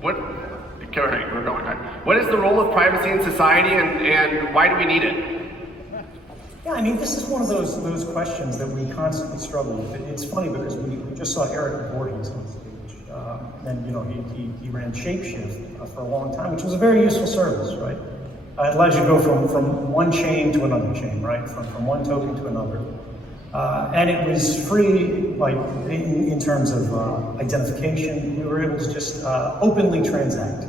What, okay, we're going. What is the role of privacy in society, and why do we need it? Yeah, I mean, this is one of those questions that we constantly struggle with. It's funny because we just saw Eric Voorhees on stage, and you know, he ran Shapeshift for a long time, which was a very useful service, right? It allows you to go from one chain to another chain, right? From one token to another. And it was free, like in terms of identification. We were able to just openly transact.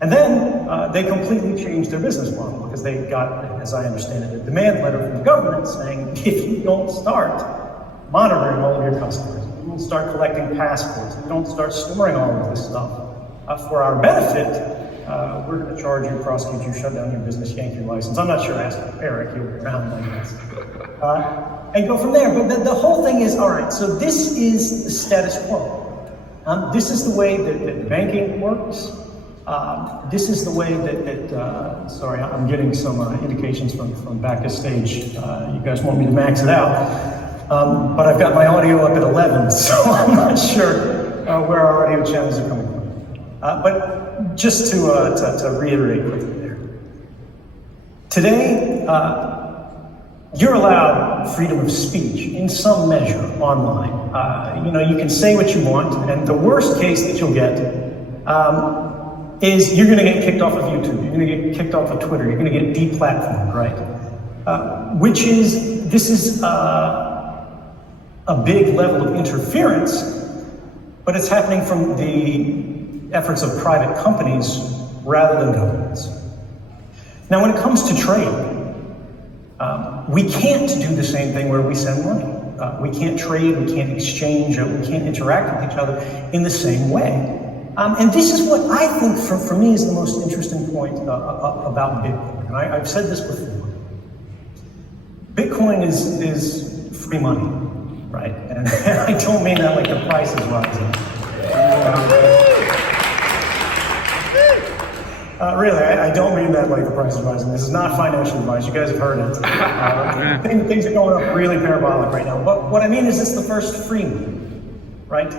And then they completely changed their business model because they got, as I understand it, a demand letter from the government saying, if you don't start monitoring all of your customers, if you don't start collecting passports, if you don't start storing all of this stuff for our benefit, we're going to charge you, prosecute you, shut down your business, yank your license. I'm not sure, ask Eric, he'll be around, I guess. And go from there. But the whole thing is, all right, so this is the status quo. This is the way that banking works. This is the way that sorry, I'm getting some indications from back to stage. You guys want me to max it out. But I've got my audio up at 11, so I'm not sure where our audio channels are coming from. But just to reiterate quickly there. Today, you're allowed freedom of speech in some measure online. You know, you can say what you want, and the worst case that you'll get is you're going to get kicked off of YouTube, you're going to get kicked off of Twitter, you're going to get deplatformed, right? This is a big level of interference, but it's happening from the efforts of private companies rather than governments. Now, when it comes to trade, we can't do the same thing where we send money. We can't trade, we can't exchange, we can't interact with each other in the same way. And this is what I think, for me, is the most interesting point about Bitcoin. And I've said this before. Bitcoin is free money, right? And I don't mean that like the price is rising. Really, I don't mean that like the price is rising. This is not financial advice. You guys have heard it. Things are going up really parabolic right now. What I mean is this: the first free money, right?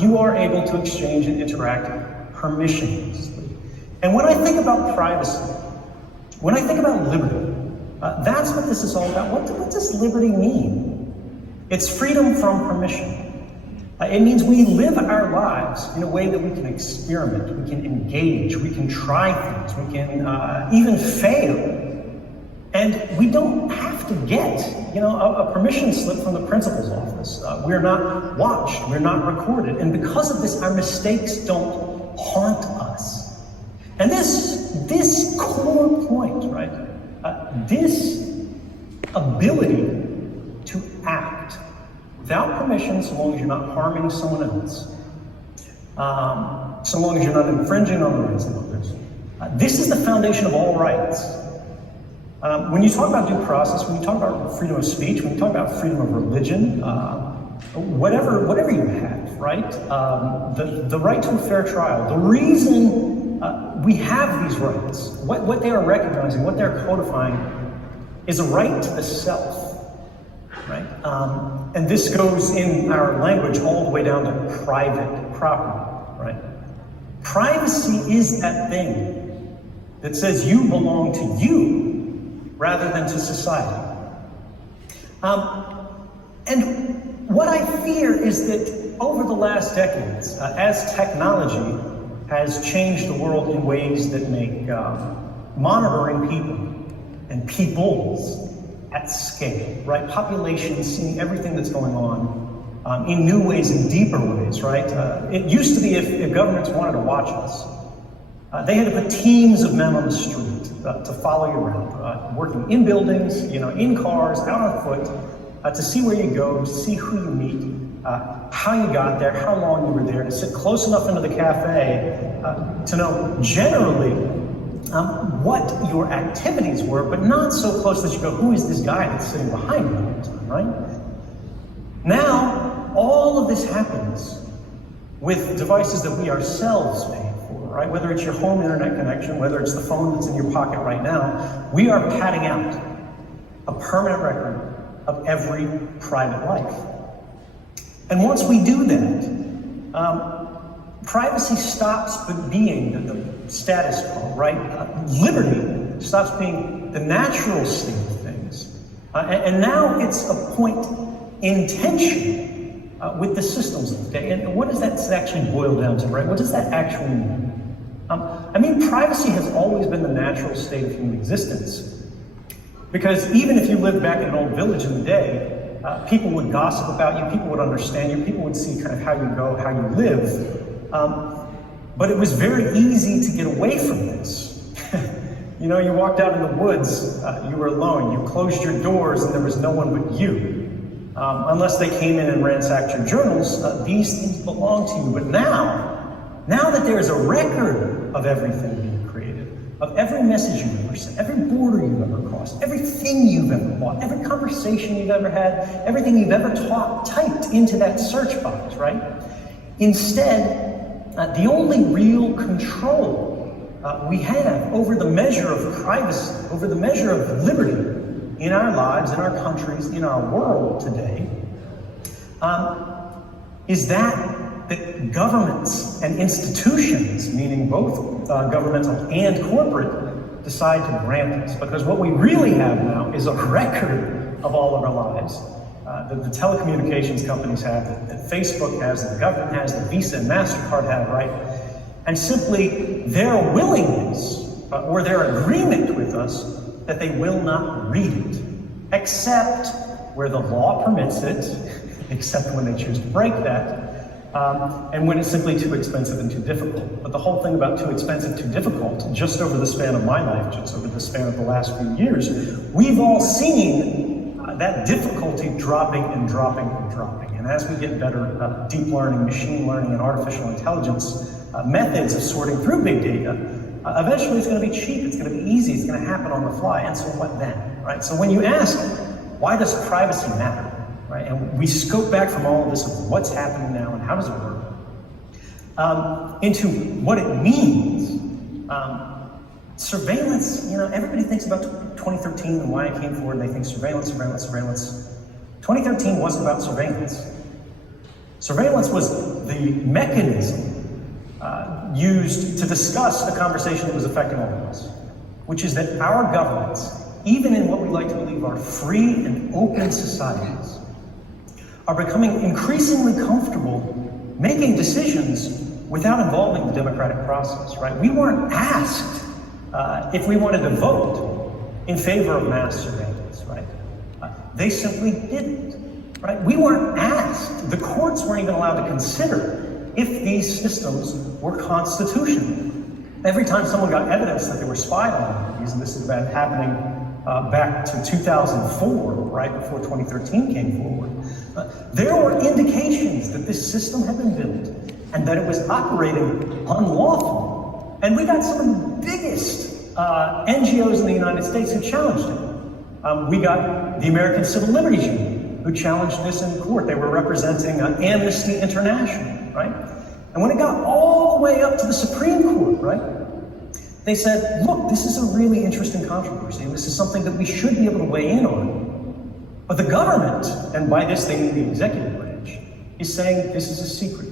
You are able to exchange and interact permissionlessly. And when I think about privacy, when I think about liberty, that's what this is all about. What does liberty mean? It's freedom from permission. It means we live our lives in a way that we can experiment, we can engage, we can try things, we can even fail. And we don't have to get, a permission slip from the principal's office. We're not watched, we're not recorded. And because of this, our mistakes don't haunt us. And this core point, right? This ability to act without permission, so long as you're not harming someone else, so long as you're not infringing on the rights of others. This is the foundation of all rights. When you talk about due process, when you talk about freedom of speech, when you talk about freedom of religion, whatever you have, right? The right to a fair trial, the reason we have these rights, what they are recognizing, what they're codifying, is a right to the self. Right? And this goes in our language all the way down to private property, right? Privacy is that thing that says you belong to you rather than to society. And what I fear is that over the last decades, as technology has changed the world in ways that make monitoring people and peoples at scale, right? Populations seeing everything that's going on in new ways, in deeper ways, right? It used to be if governments wanted to watch us, they had to put teams of men on the street to follow you around, working in buildings, in cars, out on foot, to see where you go, to see who you meet, how you got there, how long you were there, to sit close enough into the cafe to know generally what your activities were, but not so close that you go, who is this guy that's sitting behind me all the time, right? Now, all of this happens with devices that we ourselves pay for, right? Whether it's your home internet connection, whether it's the phone that's in your pocket right now, we are padding out a permanent record of every private life. And once we do that, privacy stops being the status quo, right? Liberty stops being the natural state of things. And now it's a point in tension with the systems of the day. And what does that actually boil down to, right? What does that actually mean? I mean, privacy has always been the natural state of human existence. Because even if you lived back in an old village in the day, people would gossip about you, people would understand you, people would see kind of how you go, how you live. But it was very easy to get away from this. You know, you walked out in the woods, you were alone, you closed your doors and there was no one but you. Unless they came in and ransacked your journals, these things belong to you. But now that there's a record of everything being created, of every message you've ever sent, every border you've ever crossed, everything you've ever bought, every conversation you've ever had, everything you've ever typed into that search box, right? Instead, the only real control we have over the measure of privacy, over the measure of liberty in our lives, in our countries, in our world today, is that governments and institutions, meaning both governmental and corporate, decide to grant us. Because what we really have now is a record of all of our lives that the telecommunications companies have, that Facebook has, that the government has, that Visa and MasterCard have, right? And simply their willingness or their agreement with us that they will not read it, except where the law permits it, except when they choose to break that, and when it's simply too expensive and too difficult. But the whole thing about too expensive, too difficult, just over the span of my life, just over the span of the last few years, we've all seen that difficulty dropping and dropping and dropping. And as we get better deep learning, machine learning, and artificial intelligence methods of sorting through big data, eventually it's going to be cheap, it's going to be easy, it's going to happen on the fly. And so what then, right? So when you ask, why does privacy matter, right? And we scope back from all of this of what's happening now and how does it work, into what it means. Surveillance, you know, everybody thinks about 2013 and why it came forward, and they think surveillance. 2013 wasn't about surveillance. Surveillance was the mechanism used to discuss the conversation that was affecting all of us, which is that our governments, even in what we like to believe are free and open societies, are becoming increasingly comfortable making decisions without involving the democratic process, right? We weren't asked if we wanted to vote in favor of mass surveillance, right? They simply didn't, right? We weren't asked. The courts weren't even allowed to consider if these systems were constitutional. Every time someone got evidence that they were spied on these, and this has been happening back to 2004, right before 2013 came forward, there were indications that this system had been built and that it was operating unlawfully. And we got some of the biggest NGOs in the United States who challenged it. We got the American Civil Liberties Union, who challenged this in court. They were representing Amnesty International, right? And when it got all the way up to the Supreme Court, right, they said, look, this is a really interesting controversy, and this is something that we should be able to weigh in on. But the government, and by this they mean the executive branch, is saying this is a secret.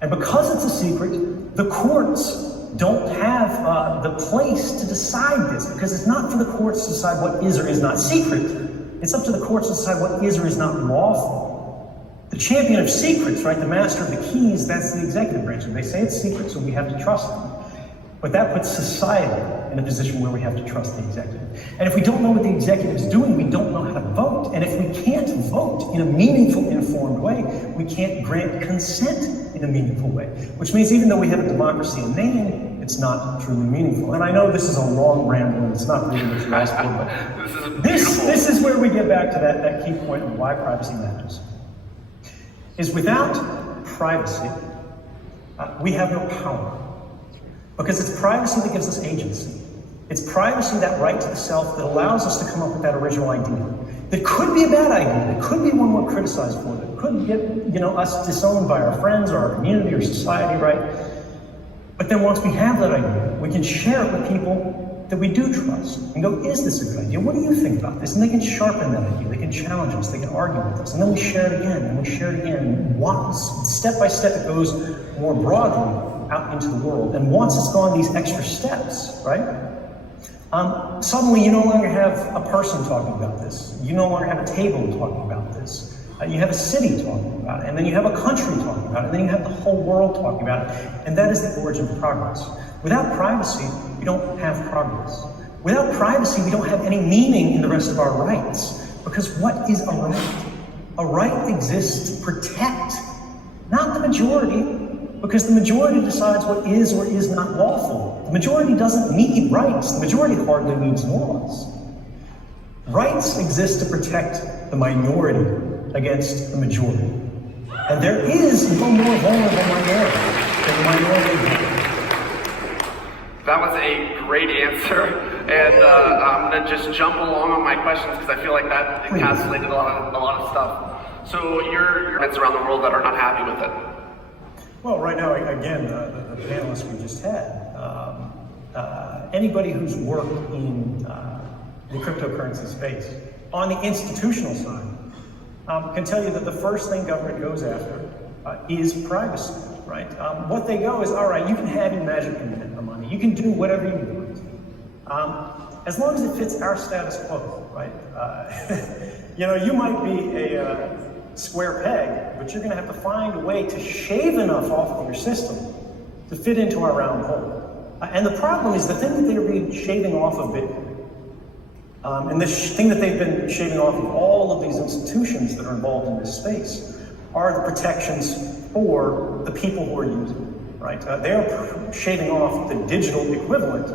And because it's a secret, the courts don't have the place to decide this, because it's not for the courts to decide what is or is not secret. It's up to the courts to decide what is or is not lawful. The champion of secrets, right, the master of the keys, that's the executive branch. And they say it's secret, so we have to trust them. But that puts society in a position where we have to trust the executive. And if we don't know what the executive is doing, we don't know how to vote. And if we can't vote in a meaningful, informed way, we can't grant consent in a meaningful way. Which means even though we have a democracy in name, it's not truly meaningful. And I know this is a long ramble, and it's not really what you asked for, but this is where we get back to that key point of why privacy matters. Is without privacy, we have no power. Because it's privacy that gives us agency. It's privacy, that right to the self, that allows us to come up with that original idea. That could be a bad idea, that could be one we're criticized for, that could get us disowned by our friends or our community or society, right? But then once we have that idea, we can share it with people that we do trust and go, is this a good idea? What do you think about this? And they can sharpen that idea, they can challenge us, they can argue with us, and then we share it again, and we share it again. And once, step by step, it goes more broadly out into the world. And once it's gone these extra steps, right? Suddenly you no longer have a person talking about this. You no longer have a table talking about this. You have a city talking about it, and then you have a country talking about it, and then you have the whole world talking about it. And that is the origin of progress. Without privacy, we don't have progress. Without privacy, we don't have any meaning in the rest of our rights. Because what is a right? A right exists to protect, not the majority, because the majority decides what is or is not lawful. The majority doesn't need rights. The majority hardly needs laws. Rights exist to protect the minority against the majority. And there is no more vulnerable minority than the minority. That was a great answer, and I'm going to just jump along on my questions because I feel like that encapsulated a lot of stuff. So your events around the world that are not happy with it. Well, right now, again, the panelists we just had, anybody who's worked in the cryptocurrency space, on the institutional side, can tell you that the first thing government goes after is privacy, right? What they go is, all right, you can have your magic internet for money. You can do whatever you want. As long as it fits our status quo, right? You know, you might be a square peg, but you're going to have to find a way to shave enough off of your system to fit into our round hole. And the problem is the thing that they're really shaving off of Bitcoin, and this thing that they've been shaving off of all of these institutions that are involved in this space are the protections for the people who are using it, right? They're shaving off the digital equivalent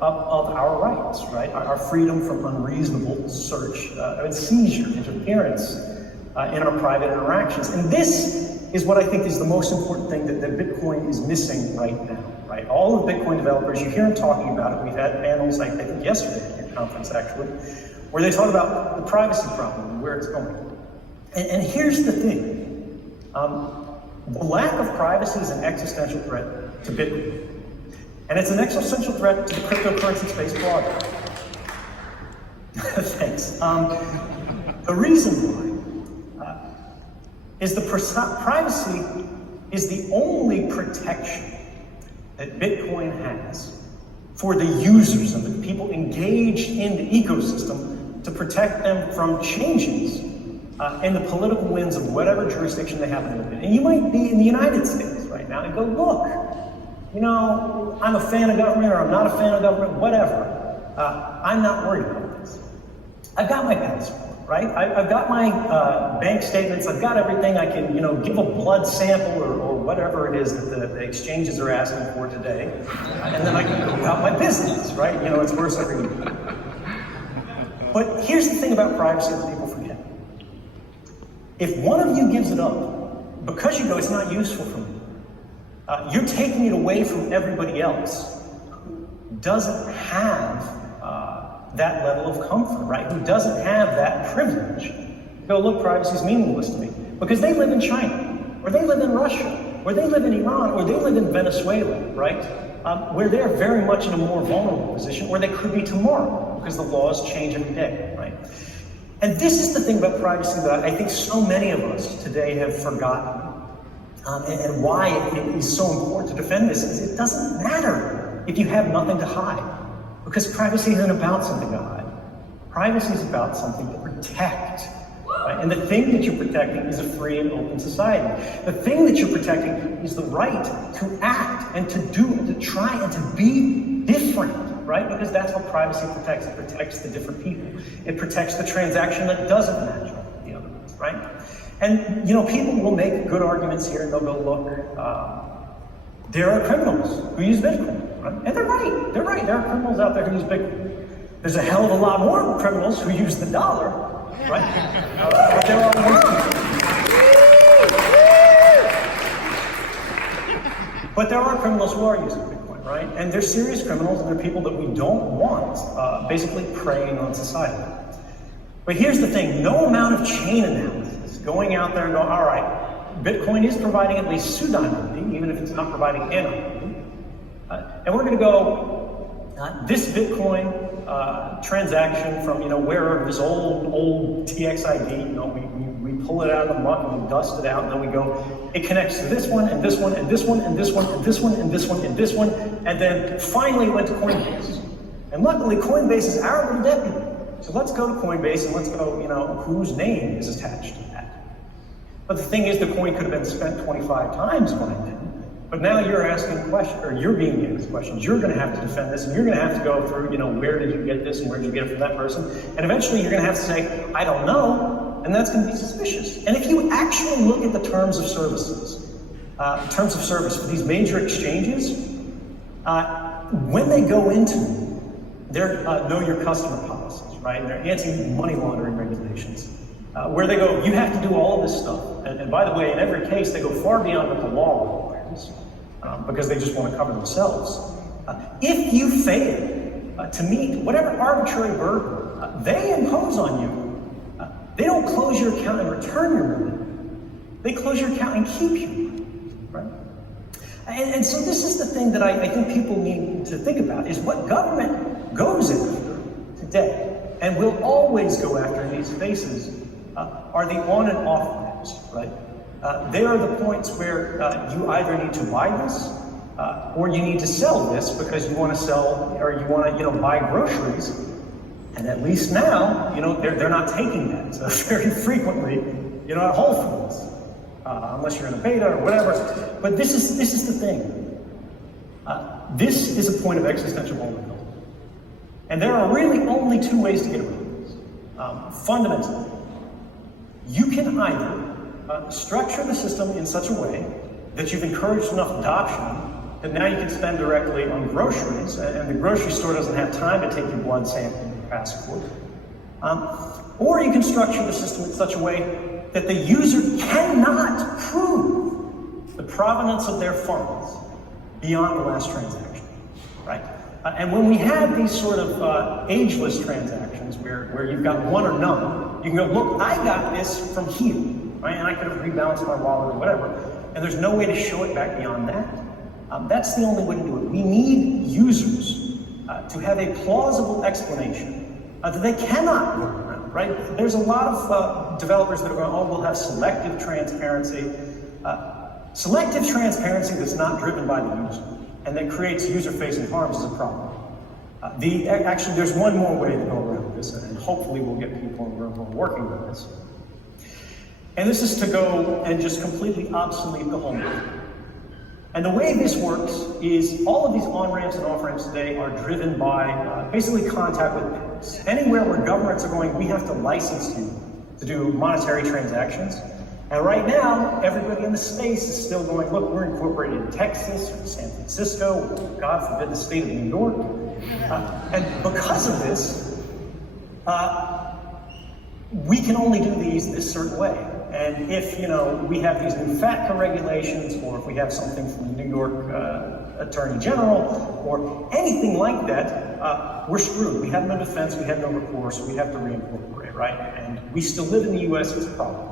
of our rights, right? Our freedom from unreasonable search and seizure, interference in our private interactions. And this is what I think is the most important thing that Bitcoin is missing right now, right? All of the Bitcoin developers, you hear them talking about it. We've had panels, I think yesterday at a conference actually, where they talk about the privacy problem and where it's going. And here's the thing. The lack of privacy is an existential threat to Bitcoin. And it's an existential threat to the cryptocurrency space broadly. Thanks. The reason why is privacy is the only protection that Bitcoin has for the users of it, people engaged in the ecosystem, to protect them from changes in the political winds of whatever jurisdiction they happen to live in. And you might be in the United States right now and go, look, you know, I'm a fan of government or I'm not a fan of government, whatever. I'm not worried about this. I've got my passport. Right? I've got my bank statements, I've got everything. I can, you know, give a blood sample or whatever it is that the exchanges are asking for today. And then I can go about my business, right? You know, it's worse every week. But here's the thing about privacy that people forget. If one of you gives it up, because you go, it's not useful for me, you're taking it away from everybody else who doesn't have that level of comfort, right? Who doesn't have that privilege. Go, look, privacy is meaningless to me. Because they live in China, or they live in Russia, or they live in Iran, or they live in Venezuela, right? Where they're very much in a more vulnerable position, or they could be tomorrow, because the laws change every day, right? And this is the thing about privacy that I think so many of us today have forgotten. And why it is so important to defend this is it doesn't matter if you have nothing to hide. Because privacy isn't about something to hide. Privacy is about something to protect. Right? And the thing that you're protecting is a free and open society. The thing that you're protecting is the right to act and to do and to try and to be different, right? Because that's what privacy protects. It protects the different people. It protects the transaction that doesn't match up the other ones, right? And, you know, people will make good arguments here and they'll go, look, there are criminals who use Bitcoin. Right? And they're right. They're right. There are criminals out there who use Bitcoin. There's a hell of a lot more criminals who use the dollar, right? But there are more. But there are criminals who are using Bitcoin, right? And they're serious criminals, and they're people that we don't want basically preying on society. But here's the thing: no amount of chain analysis, going out there and going, all right, Bitcoin is providing at least pseudonymity, even if it's not providing anonymity. And we're going to go, This Bitcoin transaction from, wherever this old TXID, we pull it out of the muck and we dust it out, and then we go, it connects to this one, and this one, and this one, and this one, and this one, and this one, and this one, and then finally went to Coinbase. And luckily, Coinbase is our little deputy. So let's go to Coinbase and let's go, whose name is attached to that. But the thing is, the coin could have been spent 25 times by then. But now you're asking questions, or you're being asked questions. You're going to have to defend this, and you're going to have to go through, where did you get this, and where did you get it from that person? And eventually you're going to have to say, I don't know, and that's going to be suspicious. And if you actually look at the terms of services, terms of service for these major exchanges, when they go into their know your customer policies, right, and their anti-money laundering regulations, where they go, you have to do all of this stuff. And by the way, in every case, they go far beyond what the law requires, because they just want to cover themselves. If you fail to meet whatever arbitrary burden they impose on you, they don't close your account and return your money. They close your account and keep you, right? And so this is the thing that I think people need to think about, is what government goes after today, and will always go after in these spaces, are the on and off ramps, right? They are the points where you either need to buy this, or you need to sell this because you want to sell, or you want to, buy groceries. And at least now, they're not taking that. So very frequently, at Whole Foods, unless you're in a beta or whatever. But this is the thing. This is a point of existential vulnerability. And there are really only two ways to get around this. Fundamentally, you can either structure the system in such a way that you've encouraged enough adoption that now you can spend directly on groceries, and the grocery store doesn't have time to take your blood sample and your passport. Or you can structure the system in such a way that the user cannot prove the provenance of their funds beyond the last transaction, right? And when we have these sort of ageless transactions where you've got one or none, you can go, look, I got this from here, right? And I could have rebalanced my wallet or whatever, and there's no way to show it back beyond that. That's the only way to do it. We need users to have a plausible explanation that they cannot work around, right? There's a lot of developers that are going, oh, we'll have selective transparency. Selective transparency that's not driven by the user and that creates user-facing harms is a problem. Actually, there's one more way to go around this, and hopefully we'll get people in the room who are working with this. And this is to go and just completely obsolete the home market. And the way this works is all of these on-ramps and off-ramps today are driven by basically contact with banks. Anywhere where governments are going, we have to license you to do monetary transactions. And right now, everybody in the space is still going, look, we're incorporated in Texas or San Francisco, or God forbid the state of New York. And because of this, we can only do these this certain way. And if, we have these new FATCA regulations, or if we have something from the New York Attorney General, or anything like that, we're screwed. We have no defense, we have no recourse, we have to reincorporate, right? And we still live in the US, it's a problem.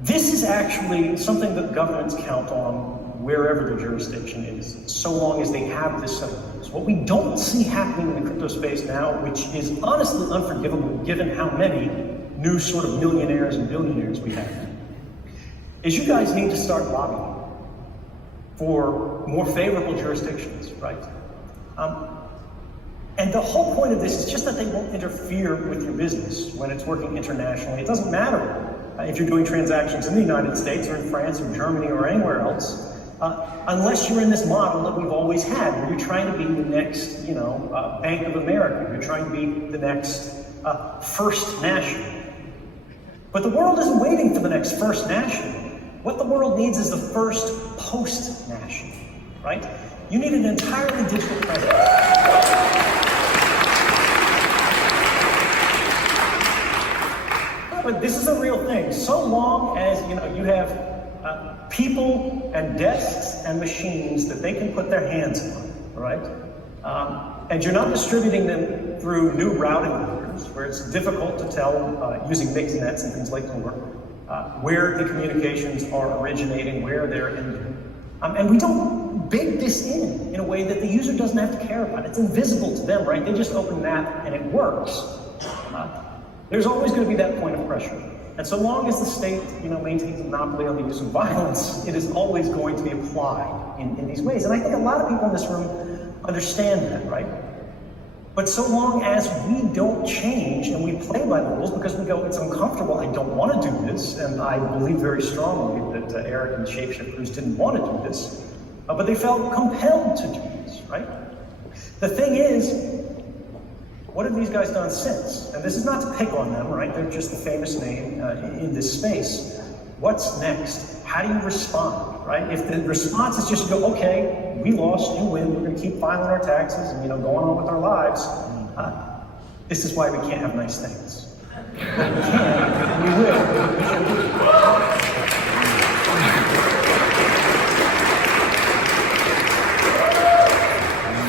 This is actually something that governments count on wherever the jurisdiction is, so long as they have this set of rules. What we don't see happening in the crypto space now, which is honestly unforgivable given how many new sort of millionaires and billionaires we have, is you guys need to start lobbying for more favorable jurisdictions, right? And the whole point of this is just that they won't interfere with your business when it's working internationally. It doesn't matter if you're doing transactions in the United States or in France or Germany or anywhere else, unless you're in this model that we've always had, where you're trying to be the next, Bank of America, you're trying to be the next First National. But the world isn't waiting for the next First National. What the world needs is the first post-national, right? You need an entirely digital presence. But this is a real thing. So long as you have people and desks and machines that they can put their hands on, right? And you're not distributing them through new routing layers, where it's difficult to tell using mixnets and things like that where the communications are originating, where they're ending. And we don't bake this in a way that the user doesn't have to care about. It's invisible to them, right? They just open an app and it works. There's always going to be that point of pressure. And so long as the state, maintains a monopoly on the use of violence, it is always going to be applied in these ways. And I think a lot of people in this room understand that, right? But so long as we don't change and we play by the rules because we go, it's uncomfortable, I don't want to do this, and I believe very strongly that Eric and Shapeshifters didn't want to do this, but they felt compelled to do this, right? The thing is, what have these guys done since? And this is not to pick on them, right? They're just a famous name in this space. What's next? How do you respond, right? If the response is just go, okay, we lost, you win, we're going to keep filing our taxes and going on with our lives, this is why we can't have nice things. We can, and we will.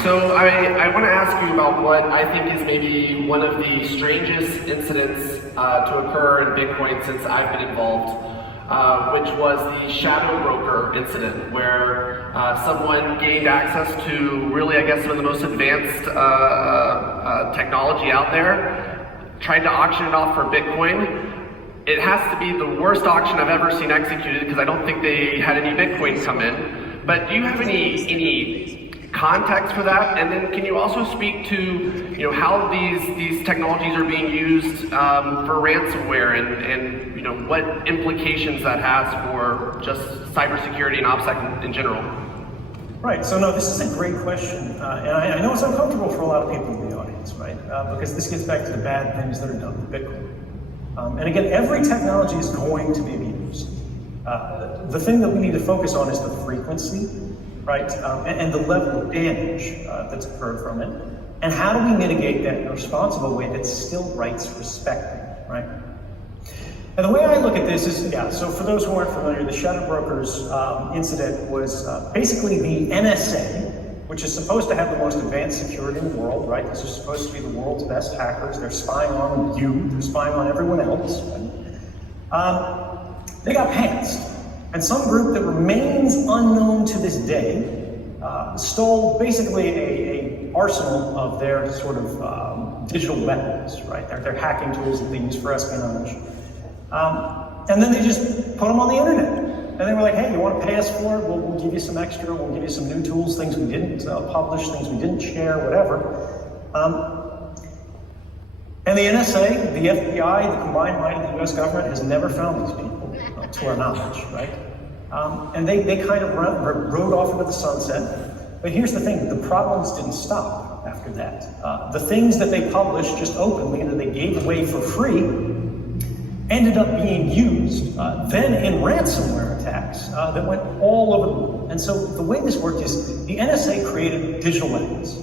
So I want to ask you about what I think is maybe one of the strangest incidents to occur in Bitcoin since I've been involved, which was the shadow broker incident, where someone gained access to really, I guess, some of the most advanced technology out there, tried to auction it off for Bitcoin. It has to be the worst auction I've ever seen executed because I don't think they had any Bitcoin come in. But do you have any context for that? And then can you also speak to how these technologies are being used for ransomware and what implications that has for just cybersecurity and OPSEC in general? Right, so no, this is a great question, and I know it's uncomfortable for a lot of people in the audience, right? Because this gets back to the bad things that are done with Bitcoin. And again, every technology is going to be abused. The thing that we need to focus on is the frequency, right? And the level of damage that's occurred from it. And how do we mitigate that in a responsible way that's still rights respecting, right? And the way I look at this is, so for those who aren't familiar, the Shadow Brokers incident was basically the NSA, which is supposed to have the most advanced security in the world, right? This is supposed to be the world's best hackers. They're spying on you, they're spying on everyone else, right? They got pantsed. And some group that remains unknown to this day stole basically a arsenal of their sort of digital weapons, right? Their hacking tools that they use for espionage. And then they just put them on the internet. And they were like, hey, you want to pay us for it? We'll give you some extra, we'll give you some new tools, things we didn't publish, things we didn't share, whatever. And the NSA, the FBI, the combined might of the US government has never found these people, to our knowledge, right? And they kind of rode off into the sunset. But here's the thing, the problems didn't stop after that. The things that they published just openly and that they gave away for free ended up being used then in ransomware attacks that went all over the world. And so the way this worked is the NSA created digital weapons.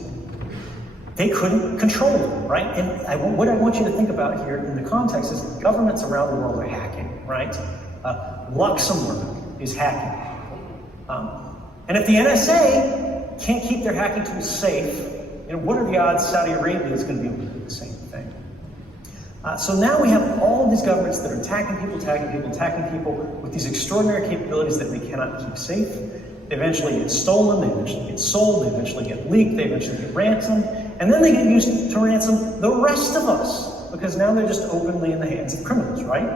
They couldn't control them, right? And what I want you to think about here in the context is governments around the world are hacking, right? Luxembourg is hacking. And if the NSA can't keep their hacking tools safe, what are the odds Saudi Arabia is going to be able to do the same thing? So now we have all of these governments that are attacking people with these extraordinary capabilities that they cannot keep safe. They eventually get stolen, they eventually get sold, they eventually get leaked, they eventually get ransomed, and then they get used to ransom the rest of us, because now they're just openly in the hands of criminals, right?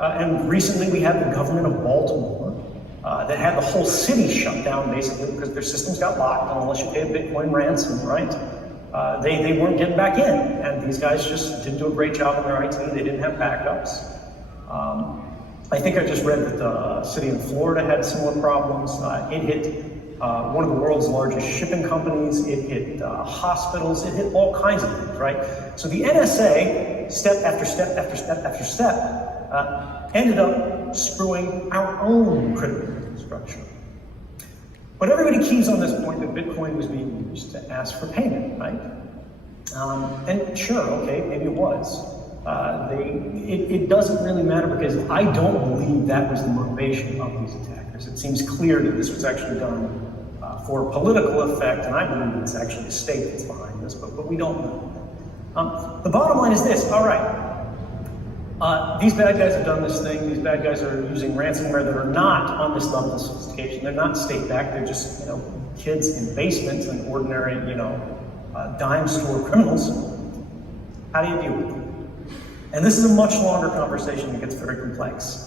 And recently we had the government of Baltimore that had the whole city shut down basically because their systems got locked unless you pay a Bitcoin ransom, right? They weren't getting back in, and these guys just didn't do a great job in their IT. They didn't have backups. I think I just read that the city in Florida had similar problems. It hit one of the world's largest shipping companies. It hit hospitals. It hit all kinds of things, right? So the NSA, step after step after step after step, ended up screwing our own critical infrastructure. But everybody keys on this point that Bitcoin was being used to ask for payment, right? And sure, okay, maybe it was. It doesn't really matter because I don't believe that was the motivation of these attackers. It seems clear that this was actually done for political effect, and I believe it's actually the state that's behind this, but we don't know. The bottom line is this, all right. These bad guys have done this thing. These bad guys are using ransomware that are not on this level of sophistication. They're not state-backed. They're just, kids in basements and ordinary, dime store criminals, how do you deal with them? And this is a much longer conversation that gets very complex.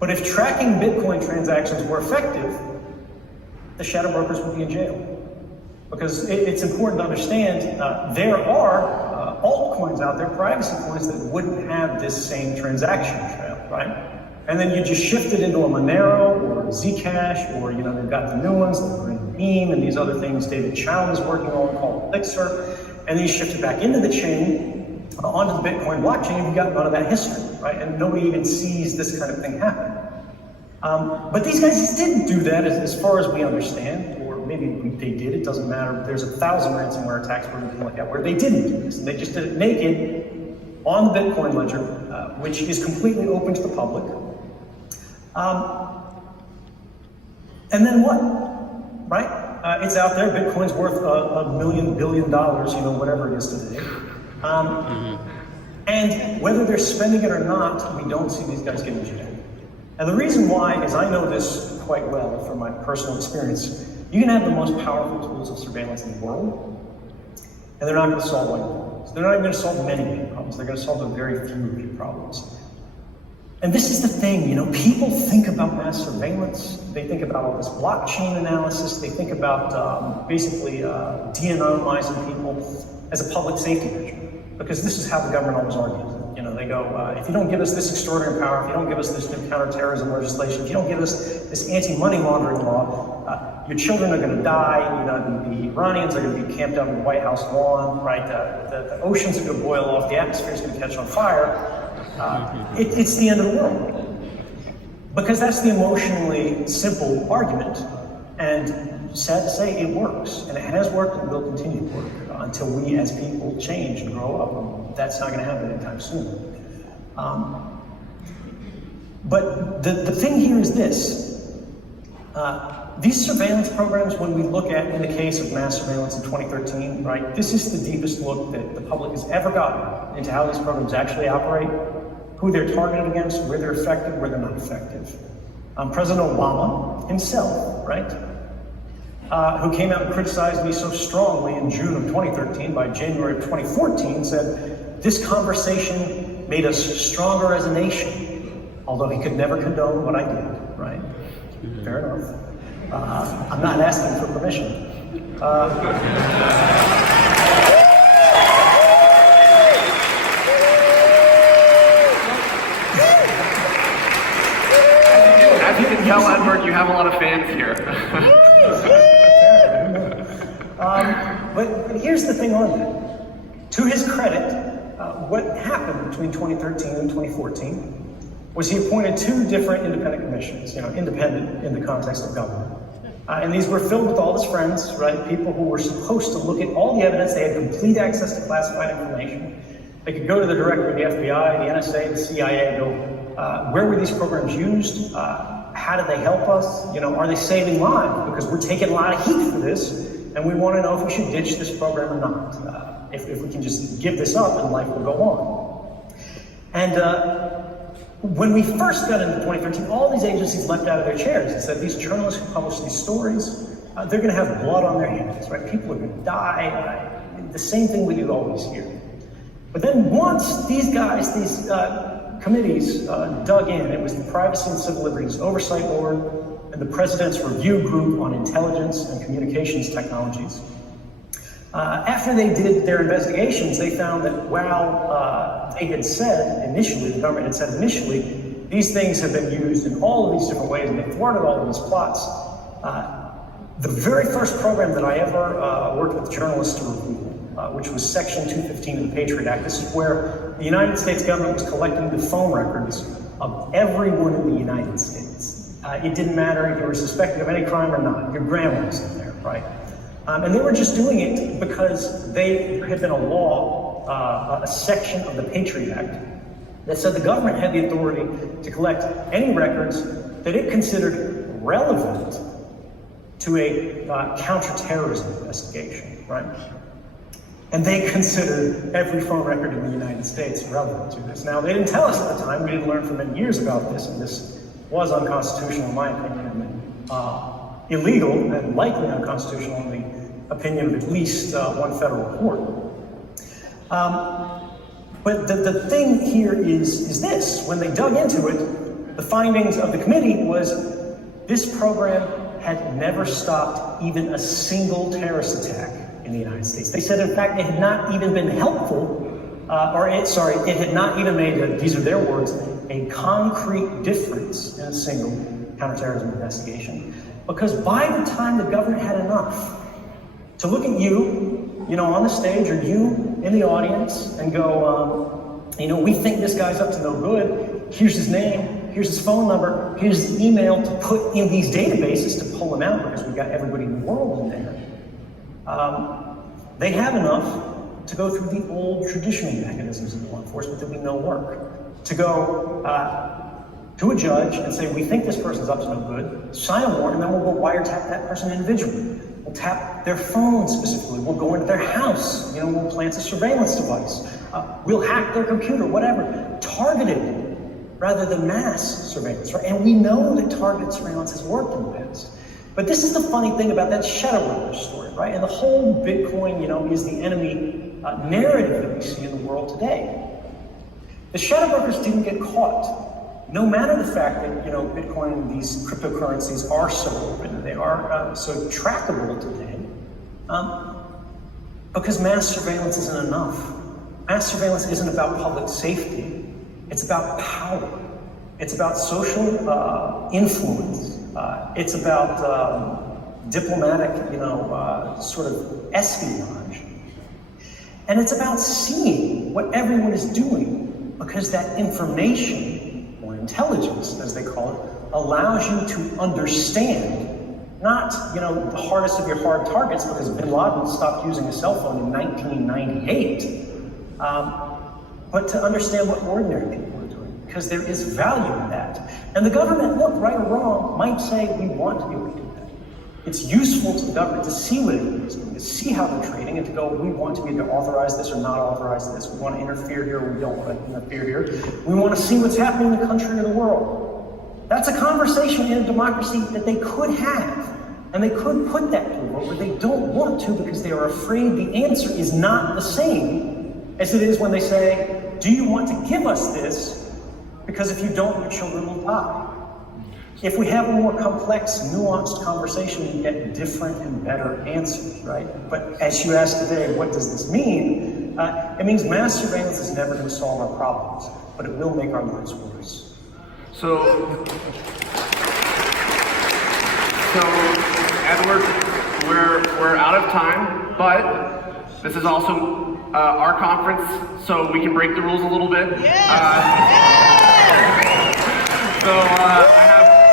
But if tracking Bitcoin transactions were effective, the shadow brokers would be in jail. Because it's important to understand there are altcoins out there, privacy coins, that wouldn't have this same transaction trail, right? And then you just shift it into a Monero or Zcash, or they've got the new ones, the Green Beam, and these other things David Chow is working on called Elixir, and then you shift it back into the chain, onto the Bitcoin blockchain, and you've got none of that history, right? And nobody even sees this kind of thing happen. But these guys just didn't do that, as far as we understand, or maybe they did, it doesn't matter. There's 1,000 ransomware attacks where we can look at where they didn't do this, and they just did it naked on the Bitcoin ledger, which is completely open to the public. And then what, right? It's out there, Bitcoin's worth $1 billion, whatever it is today. And whether they're spending it or not, we don't see these guys getting jailed. And the reason why is I know this quite well from my personal experience. You can have the most powerful tools of surveillance in the world, and they're not going to solve all your problems. They're not even going to solve many of your problems. They're going to solve a very few of your problems. And this is the thing, people think about mass surveillance. They think about all this blockchain analysis. They think about basically de-anonymizing people as a public safety measure, because this is how the government always argues. They go, if you don't give us this extraordinary power, if you don't give us this new counterterrorism legislation, if you don't give us this anti-money laundering law, your children are going to die. The Iranians are going to be camped out on the White House lawn, right? The oceans are going to boil off. The atmosphere is going to catch on fire. It's the end of the world. Because that's the emotionally simple argument. And sad to say, it works. And it has worked and will continue to work until we as people change and grow up. And that's not going to happen anytime soon. But the thing here is this. These surveillance programs, when we look at, in the case of mass surveillance in 2013, right, this is the deepest look that the public has ever gotten into how these programs actually operate, who they're targeted against, where they're effective, where they're not effective. President Obama himself, right, who came out and criticized me so strongly in June of 2013, by January of 2014, said, this conversation made us stronger as a nation, although he could never condone what I did, right? Fair enough. I'm not asking for permission. As you can tell, Edward, you have a lot of fans here. But here's the thing on that. To his credit, what happened between 2013 and 2014 was he appointed 2 different independent commissions, independent in the context of government. And these were filled with all his friends, right? People who were supposed to look at all the evidence. They had complete access to classified information. They could go to the director of the FBI, the NSA, the CIA, and go, where were these programs used? How did they help us? Are they saving lives? Because we're taking a lot of heat for this, and we want to know if we should ditch this program or not. If we can just give this up and life will go on. And when we first got into 2013, all these agencies leapt out of their chairs and said, these journalists who publish these stories, they're going to have blood on their hands, right? People are going to die. The same thing we do always hear. But then once these guys, these committees dug in, it was the Privacy and Civil Liberties Oversight Board and the President's Review Group on Intelligence and Communications Technologies. After they did their investigations, they found that while they had said initially, the government had said initially, these things have been used in all of these different ways and they thwarted all of these plots. The very first program that I ever worked with journalists to review, which was Section 215 of the Patriot Act. This is where the United States government was collecting the phone records of everyone in the United States. It didn't matter if you were suspected of any crime or not. Your grandma was in there, right? And they were just doing it because there had been a law, a section of the Patriot Act, that said the government had the authority to collect any records that it considered relevant to a counterterrorism investigation, right? And they considered every phone record in the United States relevant to this. Now, they didn't tell us at the time. We didn't learn for many years about this, and this was unconstitutional in my opinion. illegal and likely unconstitutional in the opinion of at least one federal court. But the thing here is this: when they dug into it, the findings of the committee was this program had never stopped even a single terrorist attack in the United States. They said, in fact, it had not even been helpful, it had not even made, these are their words, a concrete difference in a single counterterrorism investigation. Because by the time the government had enough to look at you, on the stage, or you in the audience, and go, we think this guy's up to no good. Here's his name. Here's his phone number. Here's his email to put in these databases to pull him out, because we've got everybody in the world in there. They have enough to go through the old traditional mechanisms of law enforcement that we know work. To go to a judge and say, we think this person's up to no good, sign a warrant, and then we'll go wiretap that person individually. We'll tap their phone specifically. We'll go into their house. We'll plant a surveillance device. We'll hack their computer, whatever. Targeted rather than mass surveillance, right? And we know that targeted surveillance has worked in the past. But this is the funny thing about that shadow worker story, right? And the whole Bitcoin, is the enemy narrative that we see in the world today. The shadow brokers didn't get caught. No matter the fact that, Bitcoin and these cryptocurrencies are so open, they are so trackable today, because mass surveillance isn't enough. Mass surveillance isn't about public safety. It's about power. It's about social influence. It's about diplomatic, sort of espionage. And it's about seeing what everyone is doing, because that information, or intelligence, as they call it, allows you to understand, not, the hardest of your hard targets, because bin Laden stopped using a cell phone in 1998, but to understand what ordinary people are doing, because there is value in that. And the government, look, right or wrong, might say we want to be able to do that. It's useful to the government to see what it is doing, to see how they're trading, and to go, we want to be able to authorize this or not authorize this. We want to interfere here, or we don't want to interfere here. We want to see what's happening in the country or the world. That's a conversation in a democracy that they could have, and they could put that to a vote, but they don't want to, because they are afraid the answer is not the same as it is when they say, do you want to give us this? Because if you don't, your children will die. If we have a more complex, nuanced conversation, we get different and better answers, right? But as you asked today, what does this mean? It means mass surveillance is never going to solve our problems, but it will make our lives worse. So Edward, we're out of time, but this is also our conference, so we can break the rules a little bit. So I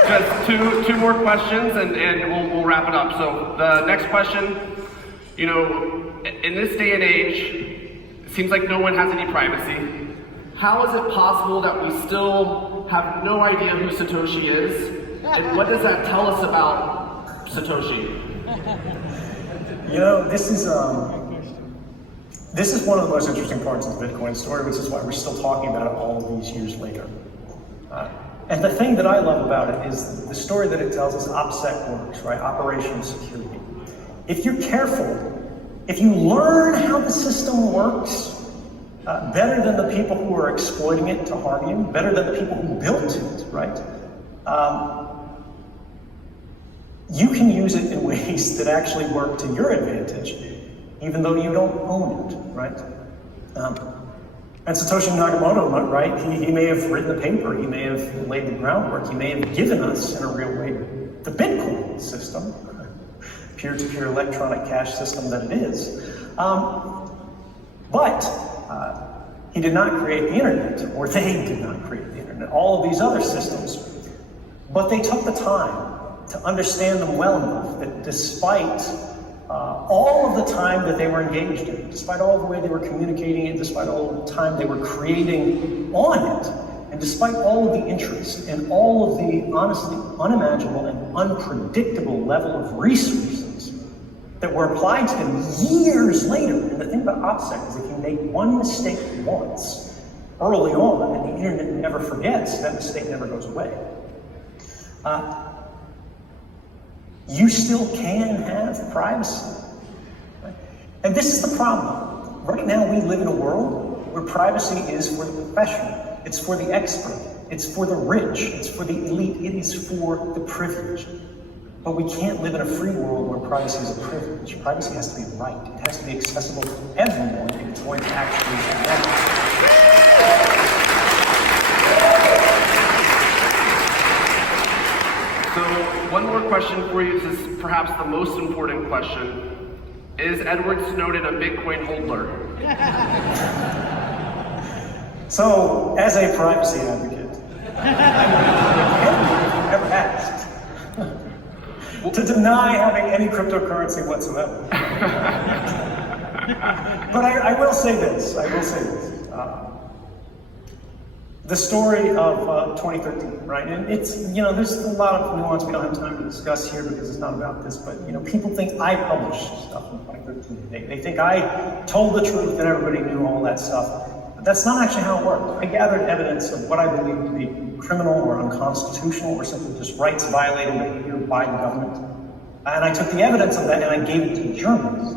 have just two more questions, and we'll wrap it up. So the next question, in this day and age, it seems like no one has any privacy. How is it possible that we still have no idea who Satoshi is? And what does that tell us about Satoshi? This is one of the most interesting parts of the Bitcoin story, which is why we're still talking about it all of these years later. And the thing that I love about it is the story that it tells us OPSEC works, right? Operational security. If you're careful, if you learn how the system works, better than the people who are exploiting it to harm you, better than the people who built it, right? You can use it in ways that actually work to your advantage, even though you don't own it, right? And Satoshi Nakamoto, right, he may have written the paper, he may have laid the groundwork, he may have given us, in a real way, the Bitcoin system, peer-to-peer electronic cash system that it is. But he did not create the internet, or they did not create the internet, all of these other systems. But they took the time to understand them well enough that despite all of the time that they were engaged in, despite all the way they were communicating it, despite all the time they were creating on it, and despite all of the interest and all of the honestly unimaginable and unpredictable level of resources that were applied to them years later. And the thing about OPSEC is if you make one mistake once, early on, and the internet never forgets, that mistake never goes away. you still can have privacy. Right? And this is the problem. Right now we live in a world where privacy is for the professional, it's for the expert, it's for the rich, it's for the elite, it is for the privileged. But we can't live in a free world where privacy is a privilege. Privacy has to be a right. It has to be accessible to everyone if it's going to actually be better. So one more question for you. This is perhaps the most important question. Is Edward Snowden a Bitcoin holder? So, as a privacy advocate, I never asked to deny having any cryptocurrency whatsoever. But I will say this, the story of 2013, right? And it's, there's a lot of nuance we don't have time to discuss here because it's not about this, but, people think I published stuff in 2013. They think I told the truth and everybody knew all that stuff. But that's not actually how it worked. I gathered evidence of what I believe to be criminal or unconstitutional or simply just rights violating behavior by the government. And I took the evidence of that and I gave it to the journalists.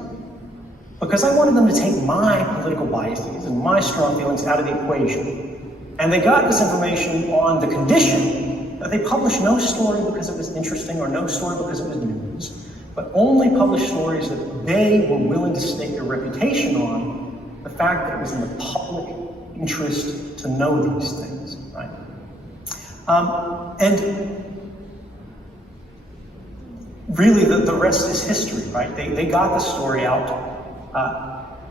Because I wanted them to take my political biases and my strong feelings out of the equation. And they got this information on the condition that they published no story because it was interesting or no story because it was news, but only published stories that they were willing to stake their reputation on, the fact that it was in the public interest to know these things, right? And really the rest is history, right? They got the story out,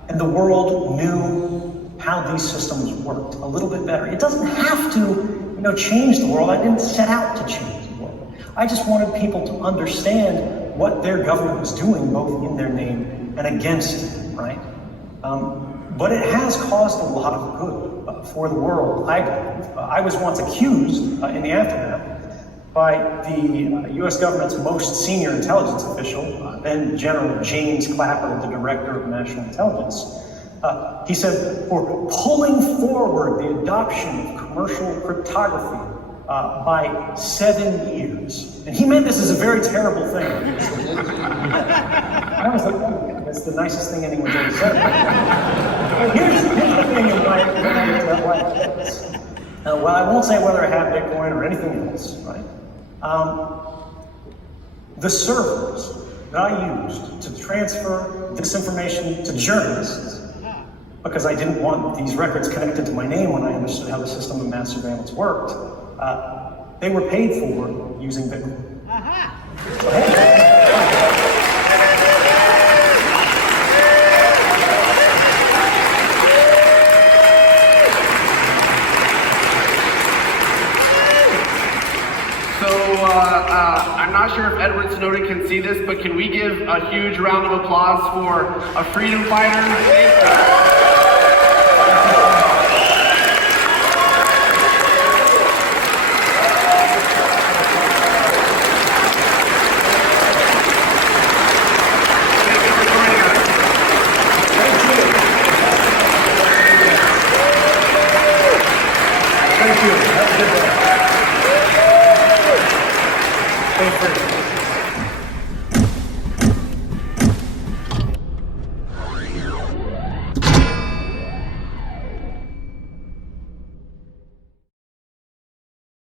and the world knew how these systems worked a little bit better. It doesn't have to, change the world. I didn't set out to change the world. I just wanted people to understand what their government was doing, both in their name and against it, right? But it has caused a lot of good for the world, I believe. I was once accused in the aftermath by the US government's most senior intelligence official, then General James Clapper, the director of national intelligence. He said, for pulling forward the adoption of commercial cryptography by 7 years. And he meant this as a very terrible thing. I was like, oh, that's the nicest thing anyone's ever said. But here's the thing in my well, I won't say whether I have Bitcoin or anything else, right? The servers that I used to transfer this information to journalists, because I didn't want these records connected to my name when I understood how the system of mass surveillance worked, they were paid for using Bitcoin. So, hey. I'm not sure if Edward Snowden can see this, but can we give a huge round of applause for a freedom fighter?